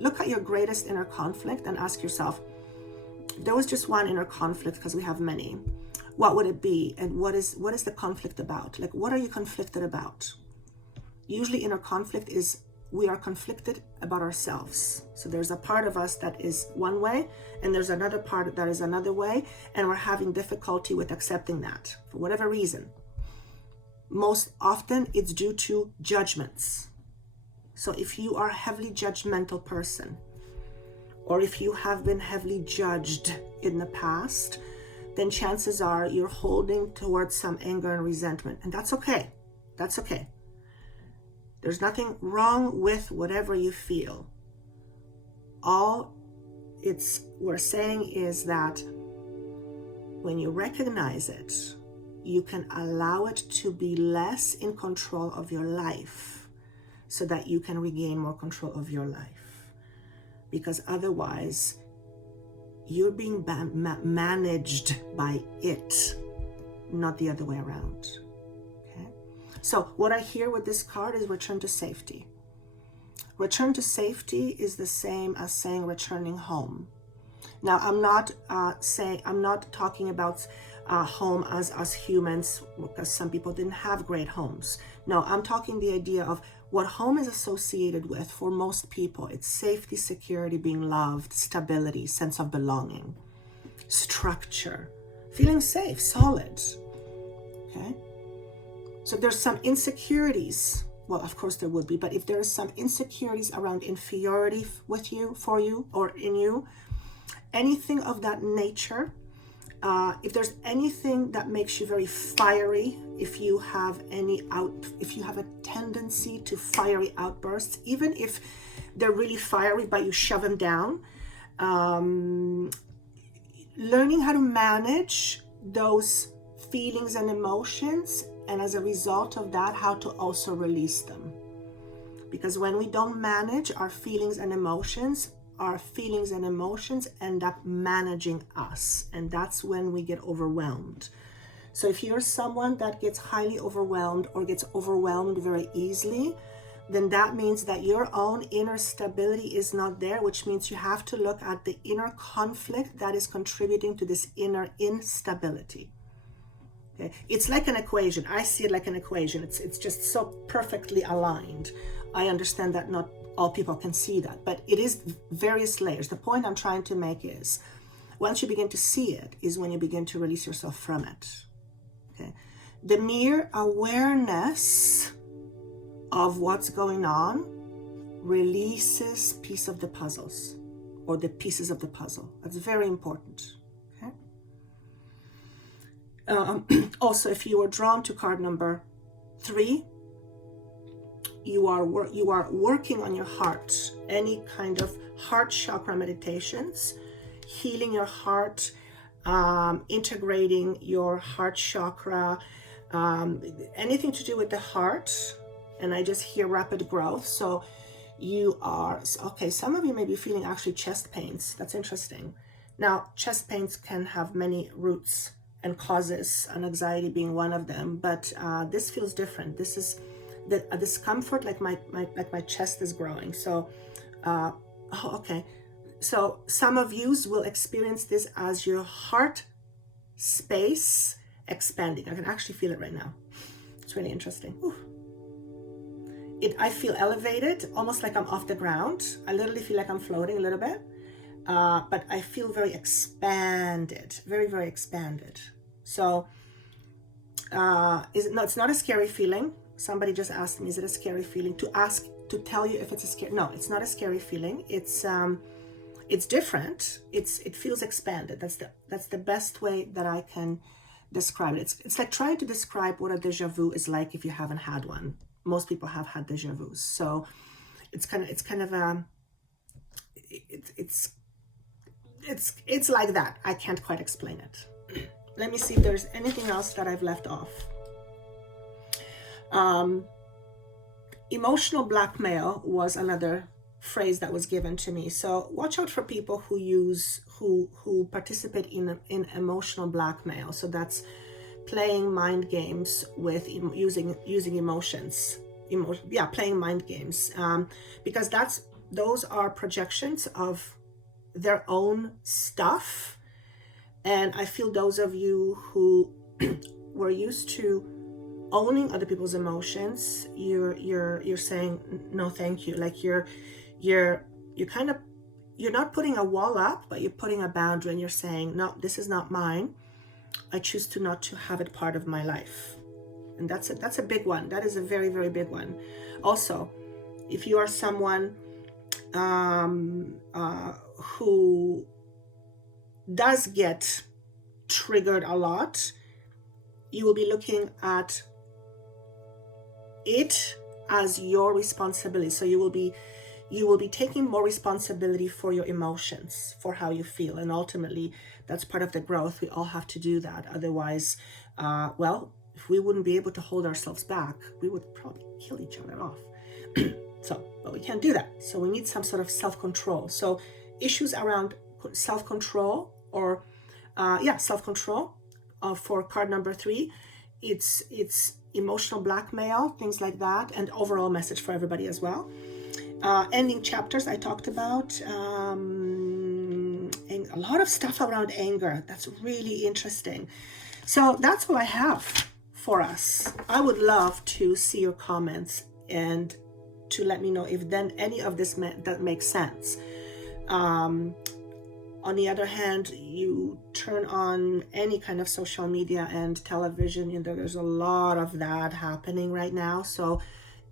Look at your greatest inner conflict and ask yourself, if there was just one inner conflict, because we have many, what would it be? And what is the conflict about? Like, what are you conflicted about? Usually inner conflict is we are conflicted about ourselves. So there's a part of us that is one way, and there's another part that is another way, and we're having difficulty with accepting that for whatever reason. Most often it's due to judgments. So if you are a heavily judgmental person, or if you have been heavily judged in the past, then chances are you're holding towards some anger and resentment. And that's okay. That's okay. There's nothing wrong with whatever you feel. All we're saying is that when you recognize it, you can allow it to be less in control of your life so that you can regain more control of your life. Because otherwise, you're being managed by it, not the other way around. Okay? So what I hear with this card is return to safety. Return to safety is the same as saying returning home. Now, I'm not talking about home as us humans, because some people didn't have great homes. No, I'm talking the idea of what home is associated with for most people. It's safety, security, being loved, stability, sense of belonging, structure, feeling safe, solid. Okay? So there's some insecurities. Well, of course there would be, but if there's some insecurities around inferiority with you, for you, or in you, anything of that nature, if there's anything that makes you very fiery, if you have a tendency to fiery outbursts, even if they're really fiery but you shove them down, learning how to manage those feelings and emotions, and as a result of that, how to also release them. Because when we don't manage our feelings and emotions end up managing us, and that's when we get overwhelmed. So if you're someone that gets highly overwhelmed or gets overwhelmed very easily, then that means that your own inner stability is not there, which means you have to look at the inner conflict that is contributing to this inner instability. Okay? It's like an equation. I see it like an equation. It's just so perfectly aligned. I understand that not all people can see that, but it is various layers. The point I'm trying to make is, once you begin to see it, is when you begin to release yourself from it. Okay? The mere awareness of what's going on releases piece of the puzzles, or the pieces of the puzzle. That's very important. Okay? Also, if you were drawn to card number 3, you are working on your heart. Any kind of heart chakra meditations, healing your heart, integrating your heart chakra, anything to do with the heart. And I just hear rapid growth. So you are, okay, some of you may be feeling actually chest pains. That's interesting. Now, chest pains can have many roots and causes, and anxiety being one of them, but this feels different. This is the discomfort, like my chest is growing. So, okay. So some of you will experience this as your heart space expanding. I can actually feel it right now. It's really interesting. I feel elevated, almost like I'm off the ground. I literally feel like I'm floating a little bit, but I feel very expanded, very, very expanded. So, it's not a scary feeling. Somebody just asked me, is it a scary feeling? To tell you if it's a scary, no, it's not a scary feeling. It's it's different. It feels expanded. That's the best way that I can describe it. It's like trying to describe what a deja vu is like if you haven't had one. Most people have had deja vus, so it's kind of it's like that. I can't quite explain it. Let me see if there's anything else that I've left off. Emotional blackmail was another phrase that was given to me. So watch out for people who participate in emotional blackmail. So that's playing mind games with using emotions. Playing mind games, because those are projections of their own stuff. And I feel those of you who were used to owning other people's emotions, you're saying no thank you. Like you're not putting a wall up, but you're putting a boundary, and you're saying, no, this is not mine. I choose to not to have it part of my life. And that's a big one. That is a very, very big one. Also, if you are someone who does get triggered a lot, you will be looking at it as your responsibility. So you will be taking more responsibility for your emotions, for how you feel. And ultimately, that's part of the growth. We all have to do that. Otherwise, if we wouldn't be able to hold ourselves back, we would probably kill each other off. But we can't do that. So we need some sort of self-control. So issues around self-control or self-control for card number 3, it's emotional blackmail, things like that, and overall message for everybody as well. Ending chapters I talked about, and a lot of stuff around anger. That's really interesting. So that's all I have for us. I would love to see your comments and to let me know if then any of this that makes sense. On the other hand, you turn on any kind of social media and television, there's a lot of that happening right now. So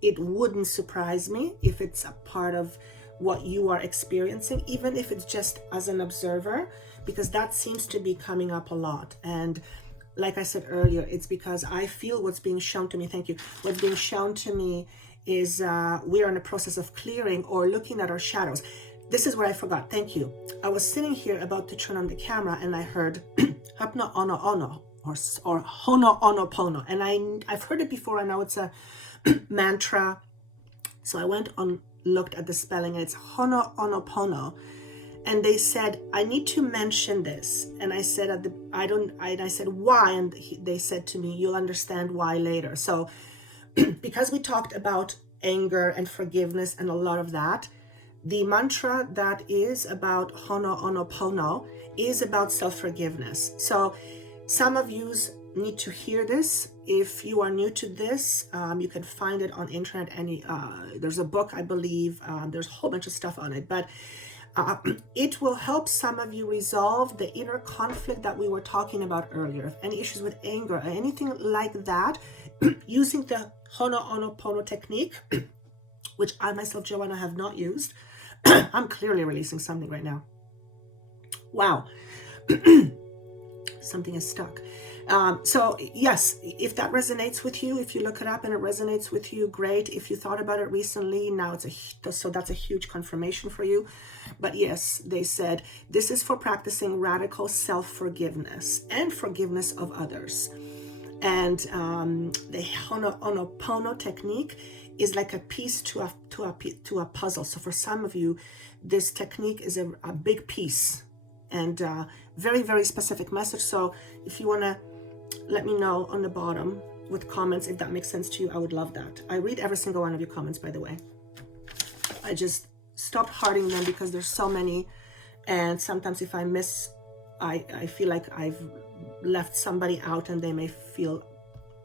it wouldn't surprise me if it's a part of what you are experiencing, even if it's just as an observer, because that seems to be coming up a lot. And like I said earlier, it's because I feel what's being shown to me. Thank you. What's being shown to me is we are in a process of clearing or looking at our shadows. This is what I forgot. Thank you. I was sitting here about to turn on the camera and I heard Hapna Ono Ono or Hono Ono Pono. And I've heard it before. I know it's a mantra. So I went on, looked at the spelling, and it's Hono Ono Pono. And they said, I need to mention this. And I said, I said, why? And they said to me, you'll understand why later. So because we talked about anger and forgiveness and a lot of that, the mantra that is about Hono Ono Pono is about self-forgiveness. So some of you need to hear this. If you are new to this, you can find it on internet. There's a book, I believe. There's a whole bunch of stuff on it, but it will help some of you resolve the inner conflict that we were talking about earlier. If any issues with anger or anything like that, using the Hono Ono Pono technique, which I myself, Joanna, have not used. I'm clearly releasing something right now. Wow. Something is stuck. So yes, if that resonates with you, if you look it up and it resonates with you, great. If you thought about it recently, now so that's a huge confirmation for you. But yes, they said this is for practicing radical self-forgiveness and forgiveness of others. And the Ho'oponopono technique is like a piece to a puzzle. So for some of you, this technique is a big piece and very, very specific message. So if you want to let me know on the bottom with comments if that makes sense to you, I would love that. I read every single one of your comments, by the way. I just stopped hearting them because there's so many, and sometimes if I miss, I feel like I've left somebody out and they may feel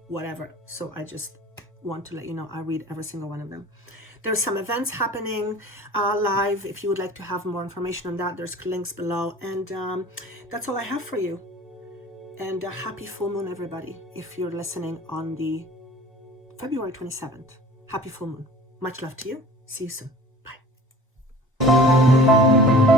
whatever. So I just want to let you know I read every single one of them. There's some events happening live. If you would like to have more information on that, there's links below. And that's all I have for you. And happy full moon, everybody, if you're listening on the February 27th. Happy full moon. Much love to you. See you soon. Bye.